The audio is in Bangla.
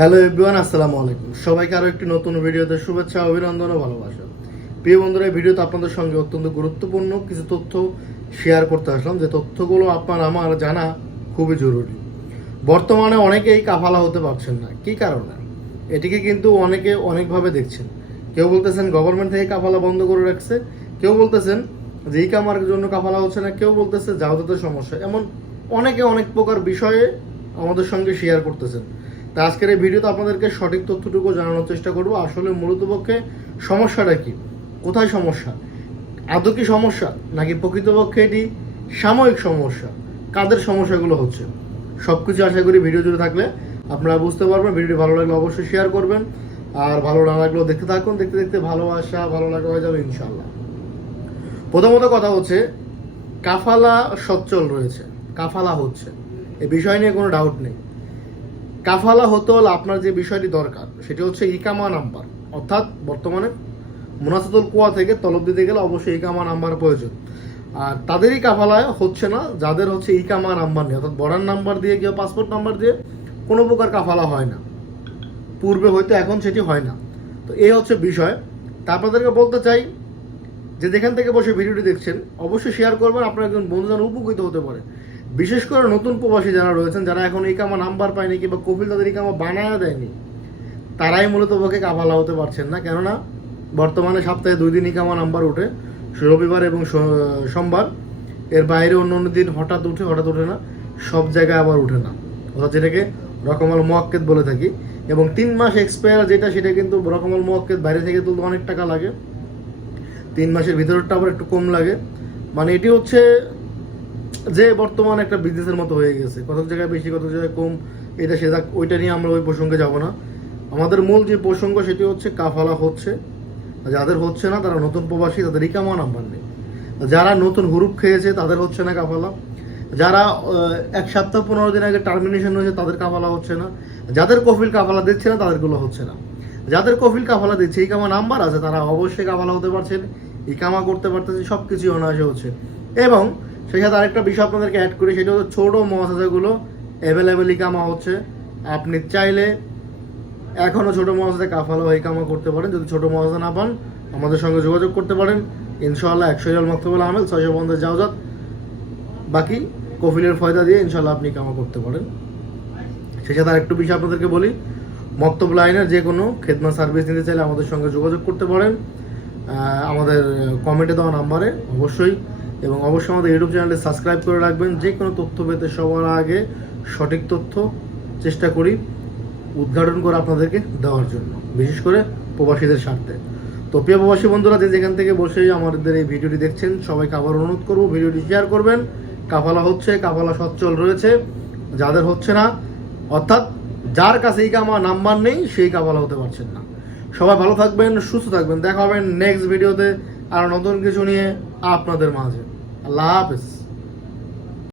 হ্যালো এভরিওয়ান, আসসালামু আলাইকুম। সবাইকে আরও একটি নতুন ভিডিওতে শুভেচ্ছা, অভিনন্দন ও ভালোবাসা। প্রিয় বন্ধুরা, এই ভিডিওতে আপনাদের সঙ্গে অত্যন্ত গুরুত্বপূর্ণ কিছু তথ্য শেয়ার করতে আসলাম, যে তথ্যগুলো আপনার আমার জানা খুবই জরুরি। বর্তমানে অনেকেই কাফালা হতে পারছেন না। কী কারণে? এটিকে কিন্তু অনেকে অনেকভাবে দেখছেন। কেউ বলতেছেন গভর্নমেন্ট থেকে কাফালা বন্ধ করে রাখছে, কেউ বলতেছেন যে ইকামার জন্য কাফালা হচ্ছে না, কেউ বলতেছে জাওজাতের সমস্যা। এমন অনেকে অনেক প্রকার বিষয়ে আমাদের সঙ্গে শেয়ার করতেছেন। তা আজকের এই ভিডিওতে আপনাদেরকে সঠিক তথ্যটুকু জানানোর চেষ্টা করব। আসলে মূলত পক্ষে সমস্যাটা কি, কোথায় সমস্যা, আদৌ কি সমস্যা, নাকি প্রকৃতপক্ষে এটি সাময়িক সমস্যা, কাদের সমস্যাগুলো হচ্ছে, সব কিছু আশা করি ভিডিও জুড়ে থাকলে আপনারা বুঝতে পারবেন। ভিডিওটি ভালো লাগলে অবশ্যই শেয়ার করবেন, আর ভালো না লাগলেও দেখতে থাকুন। দেখতে দেখতে ভালোবাসা ভালো লাগা হয়ে যাবে ইনশাল্লাহ। প্রথমত কথা হচ্ছে, কাফালা সচ্ছল রয়েছে, কাফালা হচ্ছে, এই বিষয় নিয়ে কোনো ডাউট নেই। কাফালা হতে হলে আপনার যে বিষয়টি দরকার সেটি হচ্ছে ইকামা নাম্বার, অর্থাৎ বর্তমানে মুনাসাতুল কুয়া থেকে তলব দিতে গেলে অবশ্যই ইকামা নাম্বার প্রয়োজন। আর তাদেরই কাফালায় হচ্ছে না যাদের হচ্ছে ইকামা নাম্বার নেই, অর্থাৎ বর্ডার নাম্বার দিয়ে কেউ পাসপোর্ট নাম্বার দিয়ে কোনো প্রকার কাফালা হয় না। পূর্বে হয়তো, এখন সেটি হয় না। তো এই হচ্ছে বিষয়। তা আপনাদেরকে বলতে চাই যে যেখান থেকে বসে ভিডিওটি দেখছেন অবশ্যই শেয়ার করবেন, আপনার একজন বন্ধু যেন উপকৃত হতে পারে। বিশেষ করে নতুন প্রবাসী যারা রয়েছেন, যারা এখন ইকামা নাম্বার পায়নি কিংবা কফিল তাদের ইকামা বানায় দেয়নি, তারাই মূলত পক্ষে কাফালা হতে পারছেন না। কেননা বর্তমানে সপ্তাহে 2 দিন ইকামা নাম্বার ওঠে, রবিবার এবং সোমবার। এর বাইরে অন্য অন্য দিন হঠাৎ ওঠে না, সব জায়গায় আবার ওঠে না, অর্থাৎ যেটাকে রকমাল মুয়াক্কেদ বলে থাকি। এবং 3 মাস এক্সপায়ার যেটা, সেটা কিন্তু রকমাল মুয়াক্কেদ বাইরে থেকে তুলতে অনেক টাকা লাগে, 3 মাসের ভিতরটা আবার একটু কম লাগে। মানে এটি হচ্ছে যে বর্তমানে একটা বিজনেসের মতো হয়ে গেছে, কত জায়গায় বেশি কত জায়গায় কম, এটা সেটা ওইটা নিয়ে আমরা ওই প্রসঙ্গে যাব না। আমাদের মূল যে প্রসঙ্গ সেটি হচ্ছে কাফালা হচ্ছে, যাদের হচ্ছে না তারা নতুন প্রবাসী, তাদের ইকামা নাম্বার নেই। যারা নতুন হুরুপ খেয়েছে তাদের হচ্ছে না কাফালা, যারা 1 সপ্তাহ 15 দিন আগে টার্মিনেশন হয়েছে তাদের কাফালা হচ্ছে না, যাদের কফিল কাফালা দিচ্ছে না তাদেরগুলো হচ্ছে না। যাদের কফিল কাফালা দিচ্ছে, ইকামা নাম্বার আছে, তারা অবশ্যই কাফালা হতে পারছেন, ইকামা করতে পারতেছে, সব কিছুই অনায়াসে হচ্ছে। এবং সেই সাথে আরেকটা বিষয় আপনাদেরকে অ্যাড করি, সেটা হচ্ছে ছোটো মহাসাজাগুলো অ্যাভেলেবেল ইকামা হচ্ছে। আপনি চাইলে এখনও ছোটো মহাসাজে কাফালা বা ইকামা করতে পারেন। যদি ছোটো মহাসাজা না পান আমাদের সঙ্গে যোগাযোগ করতে পারেন। ইনশাআল্লাহ 100 রিয়াল মাকতুবুল আমেল, 650 জাওজাত, বাকি কফিলের ফয়দা দিয়ে ইনশাআল্লাহ আপনি কামা করতে পারেন। সেই সাথে আরেকটু বিষয় আপনাদেরকে বলি, মক্তব লাইনের যে কোনো খেদমত সার্ভিস নিতে চাইলে আমাদের সঙ্গে যোগাযোগ করতে পারেন আমাদের কমেন্টে দেওয়া নাম্বারে অবশ্যই। এবং অবশ্যই আমাদের ইউটিউব চ্যানেলে সাবস্ক্রাইব করে রাখবেন। যে কোনো তথ্য পেতে সবার আগে সঠিক তথ্য চেষ্টা করি উদ্ঘাটন করে আপনাদেরকে দেওয়ার জন্য, বিশেষ করে প্রবাসীদের স্বার্থে। তো প্রিয় প্রবাসী বন্ধুরা, যে যেখান থেকে বসেই আমাদের এই ভিডিওটি দেখছেন, সবাইকে আবার অনুরোধ করবো ভিডিওটি শেয়ার করবেন। কাফালা হচ্ছে, কাফালা সচ্ছল রয়েছে, যাদের হচ্ছে না, অর্থাৎ যার কাছে ইকামা নাম্বার নেই সেই কাফালা হতে পারছেন না। সবাই ভালো থাকবেন, সুস্থ থাকবেন। দেখা হবে নেক্সট ভিডিওতে আর নতুন কিছু নিয়ে আপনাদের মাঝে। আল্লাহ হাফেজ।